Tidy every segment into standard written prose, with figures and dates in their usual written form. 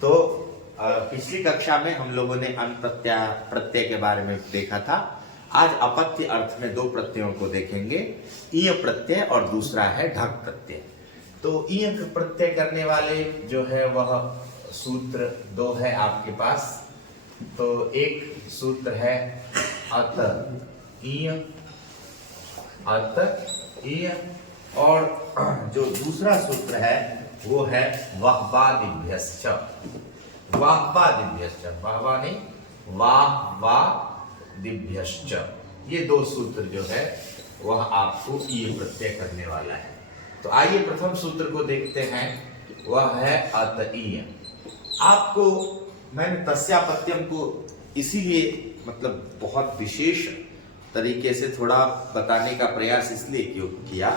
तो पिछली कक्षा में हम लोगों ने अन प्रत्यय के बारे में देखा था। आज अपत्य अर्थ में दो प्रत्ययों को देखेंगे, ईय प्रत्यय और दूसरा है ढक प्रत्यय। तो ईय प्रत्यय करने वाले जो है वह सूत्र दो है आपके पास। तो एक सूत्र है अत ईय, अत ईय, और जो दूसरा सूत्र है वो है वह्वादिभ्यश्च, वह्वादिभ्यश्च, वह्वा नहीं वाह्वादिभ्यश्च। ये दो सूत्र जो है वह आपको ईय प्रत्यय करने वाला है। तो आइए प्रथम सूत्र को देखते हैं, वह है अतईय। आपको मैंने तस्यापत्यम को इसीलिए मतलब बहुत विशेष तरीके से थोड़ा बताने का प्रयास इसलिए किया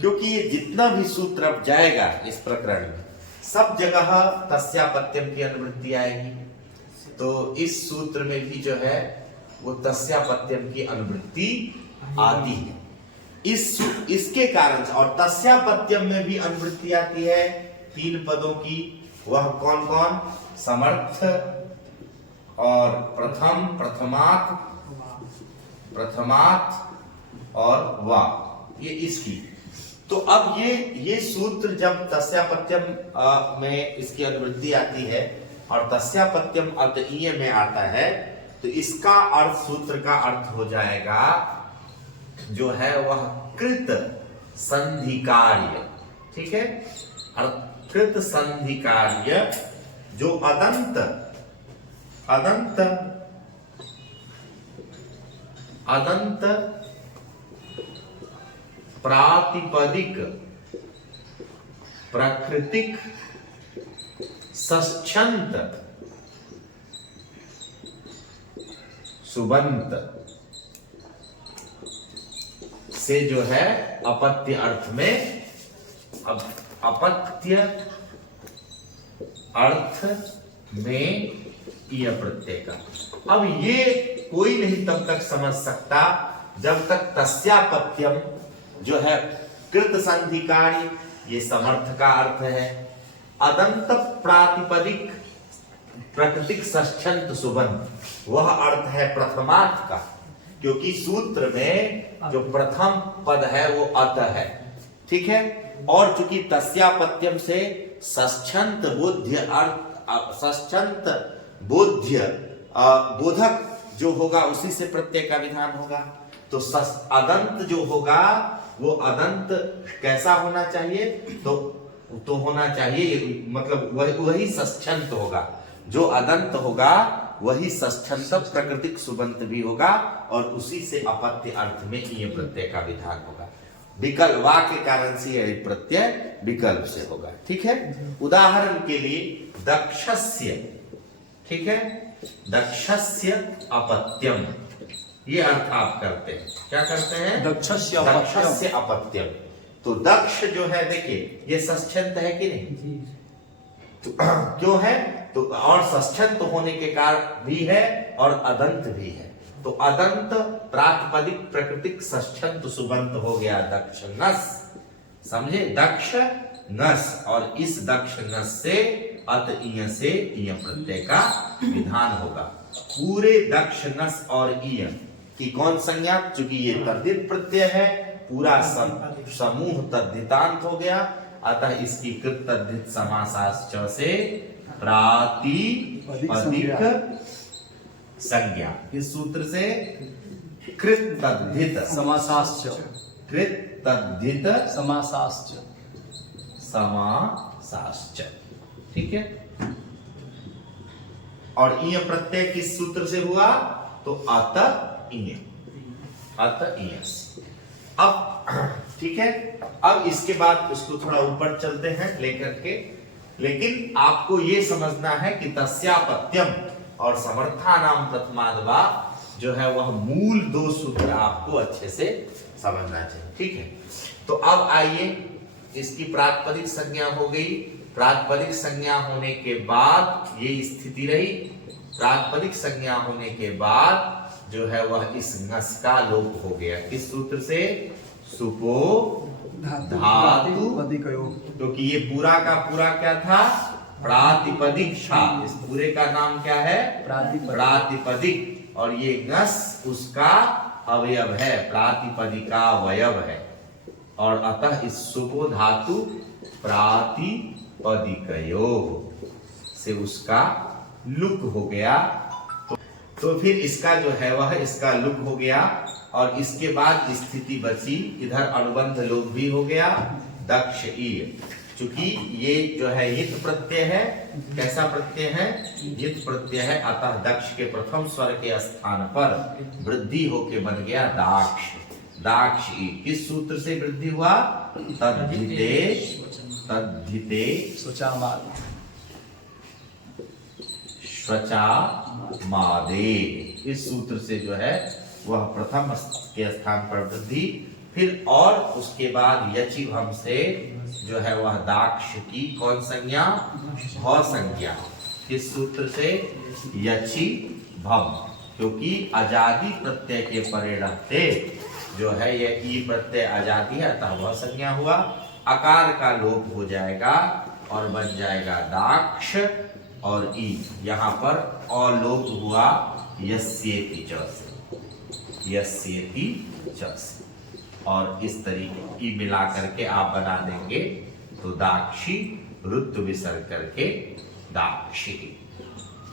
क्योंकि ये जितना भी सूत्र अब जाएगा इस प्रकरण में सब जगह तस्यापत्यम की अनुवृत्ति आएगी। तो इस सूत्र में भी जो है वो तस्यापत्यम की अनुवृत्ति आती है। इसके कारण से, और तस्यापत्यम में भी अनुवृत्ति आती है तीन पदों की। वह कौन कौन? समर्थ और प्रथम, प्रथमात् और वा, ये इसकी। तो अब ये सूत्र जब तस्यापत्यम में इसकी अनुवृत्ति आती है और तस्यापत्यम अतईय में आता है तो इसका अर्थ, सूत्र का अर्थ हो जाएगा जो है वह कृत संधि कार्य। ठीक है, कृत संधि कार्य जो अदंत प्रातिपदिक प्राकृतिक षष्ठ्यंत सुबंत से जो है अपत्य अर्थ में, अब अपत्य अर्थ में ईय प्रत्यय का। अब ये कोई नहीं तब तक समझ सकता जब तक तस्यापत्यम जो है कृत संधि कार्य, ये समर्थ का अर्थ है, अदंत प्रातिपदिक प्राकृतिक षष्ठ्यंत सुबंत वह अर्थ है प्रथमार्थ का, क्योंकि सूत्र में जो प्रथम पद है वो अत है। ठीक है, और चूंकि तस्यापत्यम से षष्ठ्यंत बोध्य अर्थ, षष्ठ्यंत बोध्य बोधक जो होगा उसी से प्रत्यय का विधान होगा। तो अदंत जो होगा वो अदंत कैसा होना चाहिए? तो होना चाहिए, मतलब वही षष्ठ्यंत होगा। जो अदंत होगा वही षष्ठ्यंत प्राकृतिक सुबंत भी होगा और उसी से अपत्य अर्थ में ईय प्रत्यय का विधान होगा। विकल्प वा के कारण से यह प्रत्यय विकल्प से होगा। ठीक है, उदाहरण के लिए दक्षस्य, ठीक है, दक्षस्य अपत्यम, ये अर्थ आप करते हैं। क्या करते हैं? दक्षस्य अपत्यम। तो दक्ष जो है, देखिए ये षष्ठ्यंत है कि नहीं? तो क्यों है? तो और षष्ठ्यंत होने के कारण भी है और अदंत भी है। तो अदंत प्रातिपदिक प्राकृतिक षष्ठ्यंत सुबंत हो गया दक्ष नस, समझे? दक्ष नस, और इस दक्ष नस से अतईय से ईय प्रत्यय का विधान होगा। पूरे दक्ष नस और ईय की कौन संज्ञा? चूंकि ये तद्धित प्रत्यय है, पूरा समूह तद्धितांत हो गया, अतः इसकी कृत तद्धित समासाश्च से प्रातिपदिक संज्ञा। इस सूत्र से कृत तद्धित समासाश्च, कृत तद्धित समासाश्च, समासाश्च। ठीक है, और ईय प्रत्यय किस सूत्र से हुआ? तो अतईय, अतईय। अब ठीक है, अब इसके बाद उसको थोड़ा ऊपर चलते हैं लेकर के, लेकिन आपको यह समझना है कि तस्यापत्यम और समर्था नाम प्रथमाद्वा जो है वह मूल दो सूत्र आपको अच्छे से समझना चाहिए। ठीक है, तो अब आइए, इसकी प्रातिपदिक संज्ञा हो गई। प्रातिपदिक संज्ञा होने के बाद ये स्थिति रही। प्रातिपदिक संज्ञा होने के बाद जो है वह इस नस का लोप हो गया। किस सूत्र से? सुपो धातु पदिकयो। क्योंकि ये पूरा का पूरा क्या था, प्रातिपदिक था। इस पूरे का नाम क्या है, प्रातिपदिक। और ये गस उसका अवयव है, प्रातिपदिका अवयव है। और अतः इस सुबो धातु प्रातिपदिकयो से उसका लुक हो गया। तो फिर इसका जो है वह इसका लुक हो गया। और इसके बाद स्थिति बची, इधर अनुबंध लोप भी हो गया, दक्ष ई। चूंकि ये जो है यित प्रत्यय है, कैसा प्रत्यय है, यित प्रत्यय है, अतः दक्ष के प्रथम स्वर के स्थान पर वृद्धि होके बन गया दाक्ष। दाक्ष ई किस सूत्र से वृद्धि हुआ, तद्धिते स्वचामाद स्वचा मादे, इस सूत्र से जो है वह प्रथम के स्थान पर वृद्धि। फिर और उसके बाद यचि भम से जो है वह दाक्ष की कौन संज्ञा, भ संज्ञा। किस सूत्र से, यचि भम, क्योंकि अजादि प्रत्यय के परे रहते जो है यह ई प्रत्यय अजादि है, अतः वह संज्ञा हुआ। अकार का लोप हो जाएगा और बन जाएगा दाक्ष। और ई यहाँ पर अलोप हुआ यस्येति च से, यस्येति च से। और इस तरीके ई मिला करके आप बना देंगे तो दाक्षी, रुद्ध विसर्ग करके दाक्षी।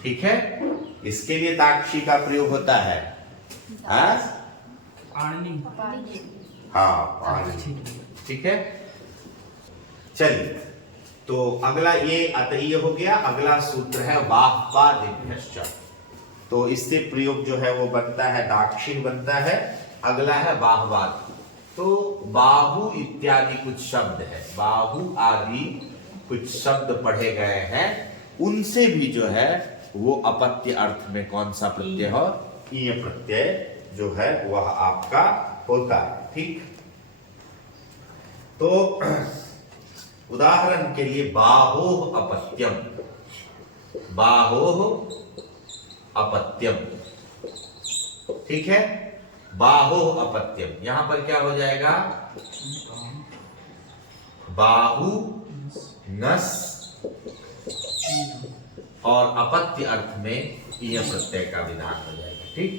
ठीक है, इसके लिए दाक्षी का प्रयोग होता है, हाँ पाणी। ठीक है, चलिए तो अगला ये अतः हो गया। अगला सूत्र है बाह्वादिभ्यश्च। तो इससे प्रयोग जो है वो बनता है दाक्षिण बनता है। अगला है बाह्वाद। तो बाहु इत्यादि कुछ शब्द है, बाहु आदि कुछ शब्द पढ़े गए हैं, उनसे भी जो है वो अपत्य अर्थ में कौन सा प्रत्यय हो, ईय प्रत्यय जो है वह आपका होता है। ठीक, तो उदाहरण के लिए बाहोः अपत्यम, बाहोः अपत्यम। ठीक है, बाहोः अपत्यम, यहां पर क्या हो जाएगा, बाहु नस और अपत्य अर्थ में ईय प्रत्यय का विधान हो जाएगा। ठीक,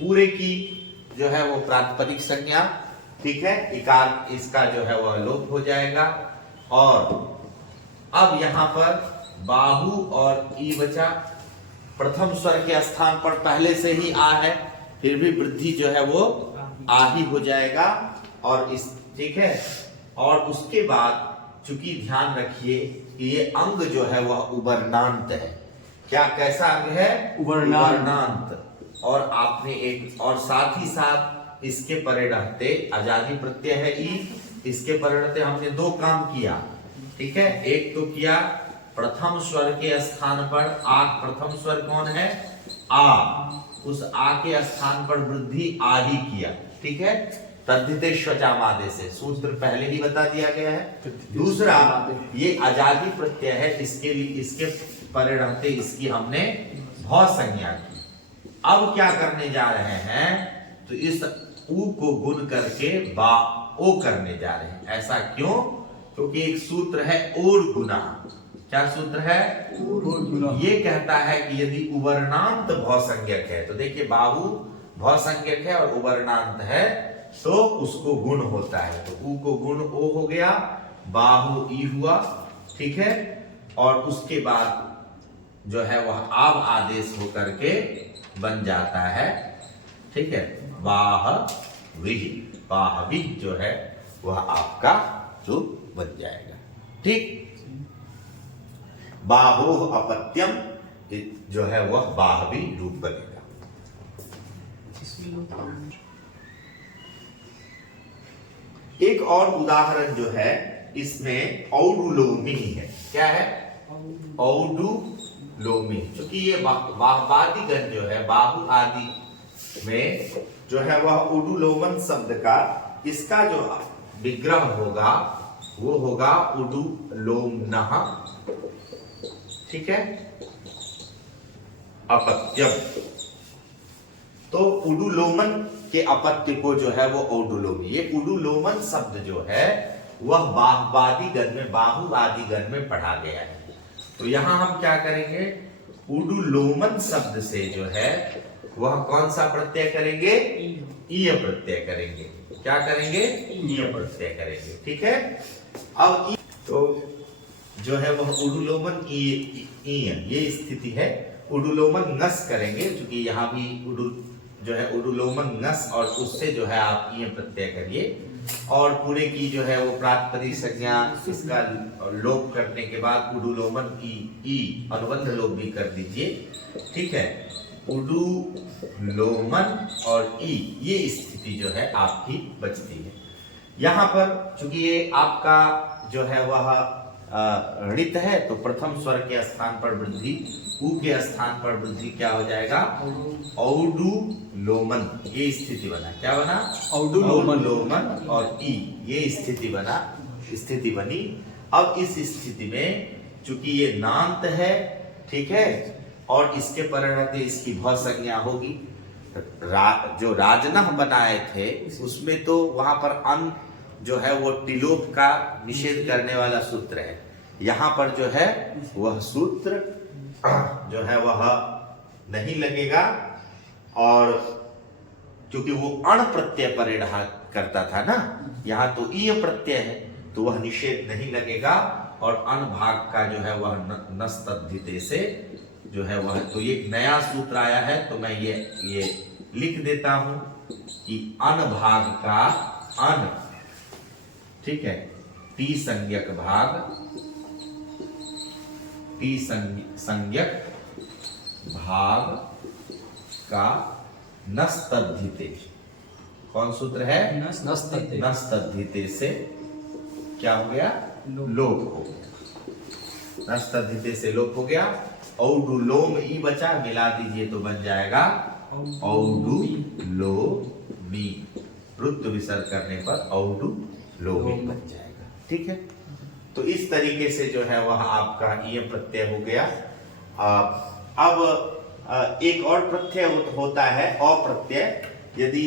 पूरे की जो है वो प्रातिपदिक संज्ञा। ठीक है, इकार इसका जो है वह लोप हो जाएगा। और अब यहां पर बाहु और ई बचा, प्रथम स्वर के स्थान पर पहले से ही आ है, फिर भी वृद्धि जो है वो आ ही हो जाएगा। और इस ठीक है, और उसके बाद चूंकि ध्यान रखिए कि ये अंग जो है वह उवर्णांत है। क्या कैसा अंग है, उवर्णांत। और आपने एक और साथ ही साथ इसके परे रहते अजादि प्रत्यय है ई, इसके परे रहते हमने दो काम किया। ठीक है, एक तो किया प्रथम स्वर के स्थान पर आ, प्रथम स्वर कौन है, आ, उस आ के स्थान पर वृद्धि आ ही किया। ठीक है, तद्धिते स्वचामादे से सूत्र पहले ही बता दिया गया है। दूसरा ये अजादि प्रत्यय है, इसके लिए इसके परे रहते इसकी हमने भ संज्ञा की। अब क्या करने जा रहे हैं, तो इस उ को गुण करके बा ओ करने जा रहे हैं। ऐसा क्यों, क्योंकि एक सूत्र है ओर गुना। क्या सूत्र है, ये कहता है कि यदि उवर्णांत भौसंज्ञक है, तो देखिए बाहु भौसंज्ञक है और उवर्णांत है, तो उसको गुण होता है। तो उ को गुण ओ हो गया, बाहु ई हुआ। ठीक है, और उसके बाद जो है वह आव आदेश होकर के बन जाता है। ठीक है, बाहविः, बाहविः जो है वह आपका रूप बन जाएगा। ठीक, बाहोः अपत्यम जो है वह बाहवी रूप बनेगा। एक और उदाहरण जो है इसमें औडुलोमी है। क्या है, औडुलोमी। क्योंकि ये बाहुवादिगण जो है, बाहु आदि में जो है वह उडुलोमन शब्द का इसका जो विग्रह होगा वो होगा उडुलोमनः। ठीक है, अपत्यम। तो उडुलोमन के अपत्य को जो है वो औडुलोमी। ये उडुलोमन शब्द जो है वह बाहुवादी गण में, बाहु आदि गण में पढ़ा गया है। तो यहां हम क्या करेंगे, उडुलोमन शब्द से जो है वह कौन सा प्रत्यय करेंगे, ईय प्रत्यय करेंगे। क्या करेंगे, ईय प्रत्यय करेंगे। ठीक है। अब तो जो है वह उडुलोमन ईय, ये स्थिति है। उडुलोमन नस करेंगे, क्योंकि यहाँ भी उडु जो है उडुलोमन नस, और उससे जो है आप ईय प्रत्यय करिए। और पूरे की जो है वो प्रातिपदिक संज्ञा इसका लोप करने के बाद उडुलोमन ई अनुबंध लोप भी कर दीजिए। ठीक है। उडुलोमन और ई, ये स्थिति जो है आपकी बचती है। यहाँ पर चूंकि ये आपका जो है वह ऋत है, तो प्रथम स्वर के स्थान पर वृद्धि, उ के स्थान पर वृद्धि क्या हो जाएगा, औडुलोमन। ये स्थिति बना, क्या बना, औडुलोमन और ई, ये स्थिति बना, स्थिति बनी। अब इस स्थिति में चूंकि ये नांत है, ठीक है, और इसके परिणत इसकी भ संज्ञा होगी। जो राजनह बनाए थे उसमें तो वहां पर अन जो है वो टिलोप का निषेध करने वाला सूत्र है। यहाँ पर जो है वह सूत्र जो है वह नहीं लगेगा, और क्योंकि वो अण प्रत्यय परिणाम करता था ना, यहाँ तो ईय प्रत्यय है, तो वह निषेध नहीं लगेगा। और अन भाग का जो है वह नस्तद्धिते से जो है वह, तो ये नया सूत्र आया है, तो मैं ये लिख देता हूं कि अन भाग का अन, ठीक है, टी संज्ञक भाग, टी संज्ञक भाग का नस्तद्धिते, कौन सूत्र है, नस्तद्धिते से क्या हो गया, लोप हो गया। नस्तद्धिते से लोप हो गया। औडुलोम ई बचा, मिला दीजिए तो बन जाएगा औडुलोमी। रुद्ध विसर्ग करने पर औडुलोमी बन जाएगा। ठीक है। तो इस तरीके से जो है वह आपका ईय प्रत्यय हो गया। अब एक और प्रत्यय होता है अप्रत्यय। यदि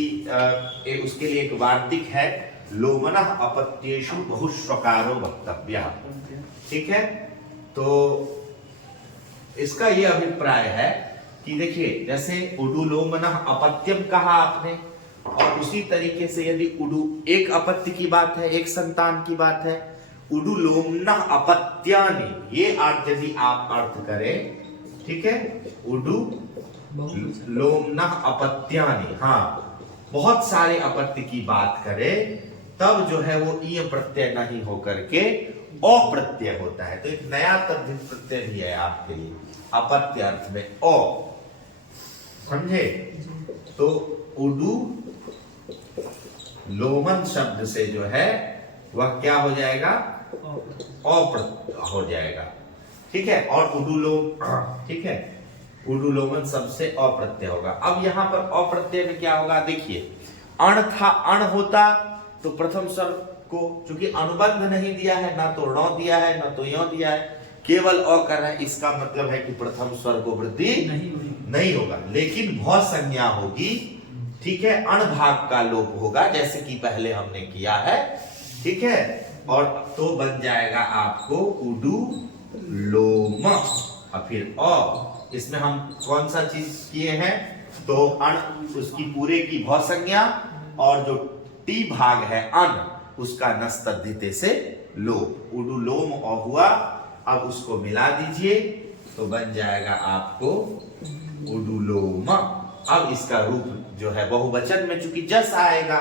उसके लिए एक वार्तिक है, लोमनः अपत्येषु बहुश्वकारो वक्तव्यः। ठीक है। तो इसका यह अभिप्राय है कि देखिए, जैसे उडुलोमनः अपत्यम कहा आपने, और उसी तरीके से यदि उडु एक अपत्य की बात है, एक संतान की बात है, उडुलोमनः अपत्यानि, ये अर्थ यदि आप अर्थ करें, ठीक है, उडुलोमनः अपत्यानि, हाँ, बहुत सारे अपत्य की बात करें, तब जो है वो ईय प्रत्यय नहीं होकर के अप्रत्यय होता है। तो एक नया तद्धित प्रत्यय भी है आपके लिए, अपत्य अर्थ में अ, समझे। तो उडु लोमन शब्द से जो है वह क्या हो जाएगा, अप्रत्यय हो जाएगा। ठीक है। और उडुलोम, ठीक है, उडुलोमन शब्द से अप्रत्यय होगा। अब यहां पर अप्रत्यय में क्या होगा, देखिए, अण था, अण होता तो प्रथम स्वर को चूंकि अनुबंध नहीं दिया है, ना तो ण दिया है, ना तो यो दिया है, केवल अ कर रहा है, इसका मतलब है कि प्रथम स्वर को वृद्धि नहीं होगा, लेकिन भ संज्ञा होगी। ठीक है। अण भाग का लोप होगा, जैसे कि पहले हमने किया है। ठीक है। और तो बन जाएगा आपको उडु लोम, और फिर अ, इसमें हम कौन सा चीज किए हैं, तो अण, उसकी पूरे की भ संज्ञा, और जो टी भाग है अन, उसका नस्तद्धिते से लोप, उडुलोम अ हुआ। अब उसको मिला दीजिए तो बन जाएगा आपको उडुलोम। अब इसका रूप जो है बहुवचन में चूंकि जस आएगा,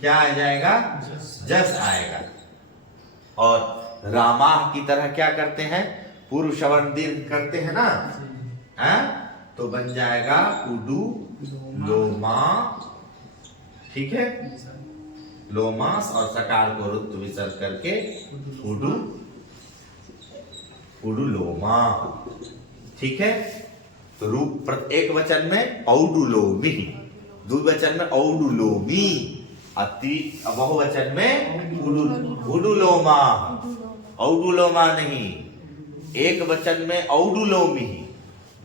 क्या आ जाएगा, जस आएगा। और रामाह की तरह क्या करते हैं, पूर्व श्रवण दीर्घ करते हैं ना, है? तो बन जाएगा उडुलोमा। ठीक है। लोमास और सकार को रुद्ध विसर्ग करके उडुलोमा। ठीक है। तो रूप एक वचन में औडुलोमी, द्विवचन में औडुलोमी, बहुवचन में उडुलोमा। औडुलोमा नहीं, एक वचन में औडुलोमी,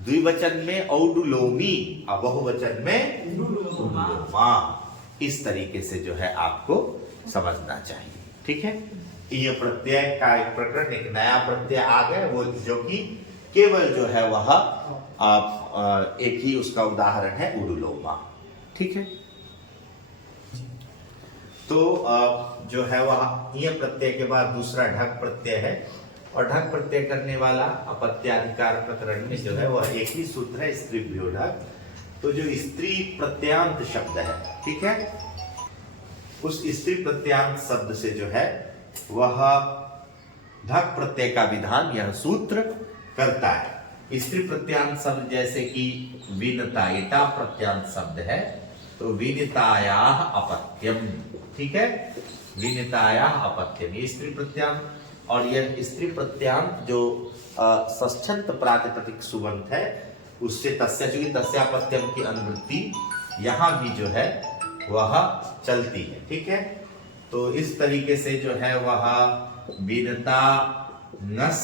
द्विवचन में औडुलोमी और बहुवचन में उडुलोमा। इस तरीके से जो है आपको समझना चाहिए। ठीक है, ये प्रत्यय का एक प्रकरण, एक नया प्रत्यय आ गए, वो जो कि केवल जो है वह आप एक ही उसका उदाहरण है उडुलोमा। ठीक है, तो जो है वह ये प्रत्यय के बाद दूसरा ढक प्रत्यय है, और ढक प्रत्यय करने वाला अपत्याधिकार प्रकरण में जो है वह एक ही सूत्र है, स्त्रीभ्यो ढक। तो जो स्त्री प्रत्यांत शब्द है, ठीक है, उस स्त्री प्रत्यांत शब्द से जो है वह ढक प्रत्यय का विधान यह सूत्र करता है। स्त्री प्रत्यांत शब्द जैसे कि विनता, इता प्रत्यांत शब्द है, तो विनितायाः अपत्यम। ठीक है, विनितायाः अपत्यम ये स्त्री प्रत्यांत। और यह स्त्री प्रत्यांत जो षष्ठ्यंत प्रातिपदिक सुबंत है, उससे तस्या, चूंकि तस्यापत्यम की अनुवृत्ति यहां भी जो है वह चलती है। ठीक है, तो इस तरीके से जो है वह विनता नस,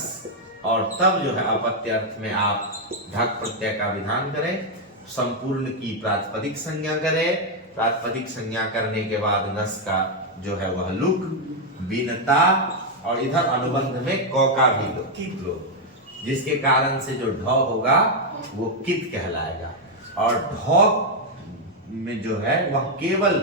और तब जो है अपत्य अर्थ में आप ढक प्रत्यय का विधान करें, संपूर्ण की प्रातिपदिक संज्ञा करें, प्रातिपदिक संज्ञा करने के बाद नस का जो है वह लुक विनता, और इधर अनुबंध में क का भी लो, कित लो, जिसके कारण से जो ढ होगा वो कित कहलाएगा। और ढ में जो है वह केवल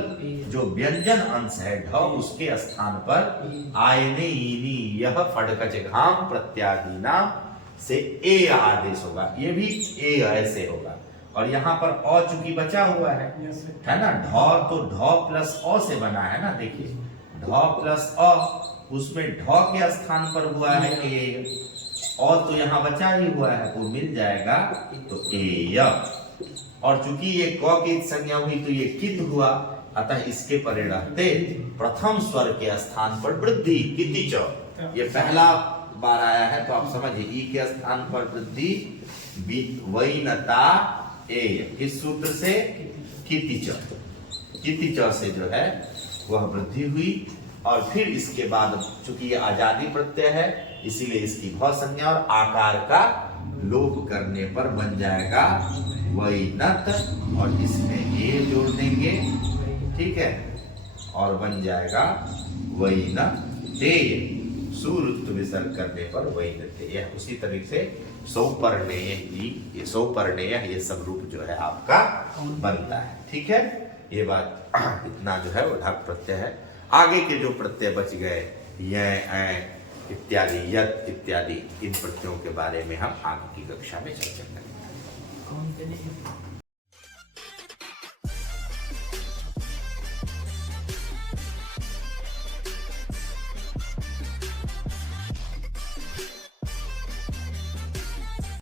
जो व्यंजन अंश है ढ, उसके स्थान पर आयने ईनी यह फड़कच घाम प्रत्यादि नाम से ए आदेश होगा। ये भी ए ऐसे होगा, और यहाँ पर अ चूंकि बचा हुआ है ना, ढ तो ढ प्लस अ से बना है ना, देखिए ढ प्लस अ, उसमें ढ के स्थान पर हुआ है ए, और तो यहाँ बचा ही हुआ है, तो मिल जाएगा तो ए। और चूंकि ये क की संज्ञा हुई तो ये कित हुआ, अतः इसके परे रहते प्रथम स्वर के स्थान पर वृद्धि किति च, ये पहला बार आया है तो आप समझिए, ई के स्थान पर वृद्धि वैनता ए, इस सूत्र से किति च से जो है वह वृद्धि हुई। और फिर इसके बाद चूंकि ये आजादी प्रत्यय है, इसीलिए इसकी भ संज्ञा और आकार का लोप करने पर बन जाएगा वैनत, और इसमें ए जोड़ देंगे। ठीक है, और बन जाएगा वैनतेय, सूरुत्व विसर्ग करने पर वैनतेय। उसी तरीके से सौपर्णेय ही, ये सौपर्णेय ये सब रूप जो है आपका बनता है। ठीक है, ये बात इतना जो है वो ढक प्रत्यय है। आगे के जो प्रत्यय बच गए, य इत्यादि, यत इत्यादि, इन प्रत्ययों के बारे में हम आगे की कक्षा में चर्चा करेंगे।